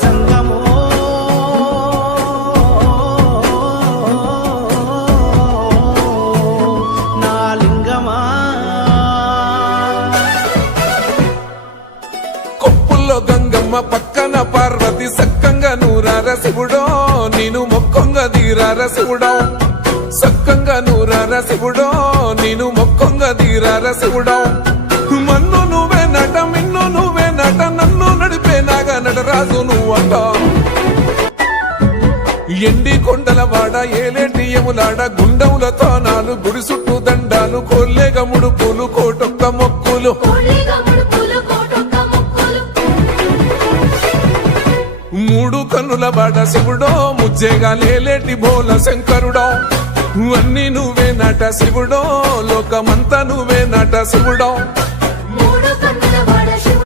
జంగమో నా లింగమా కొప్పుల్లో గంగమ్మ పక్కన పార్వతి సక్కంగా నూరార శివుడో నేను మొక్కంగా తీరార శివుడో సక్కంగా నూరార శివుడో నేను మొక్కంగా తీరార శివుడో మన్ను నువ్వే నట మిన్ను నువ్వే నట నన్ను నడిపే నాగా నటరాజు నువ్వంట ఎండి కొండల వాడ ఏలేటి యములాడ గుండములతో నాలు గుడి చుట్టూ దండాలు కోల్లేగ ముడుపులు కోటొక్క మొక్కులు మూడు కన్నుల బాడ శివుడో ముజ్జేగా లేలేటి బోల శంకరుడో అన్ని నువ్వే నట శివుడో లోకమంతా నువ్వే నట శివుడో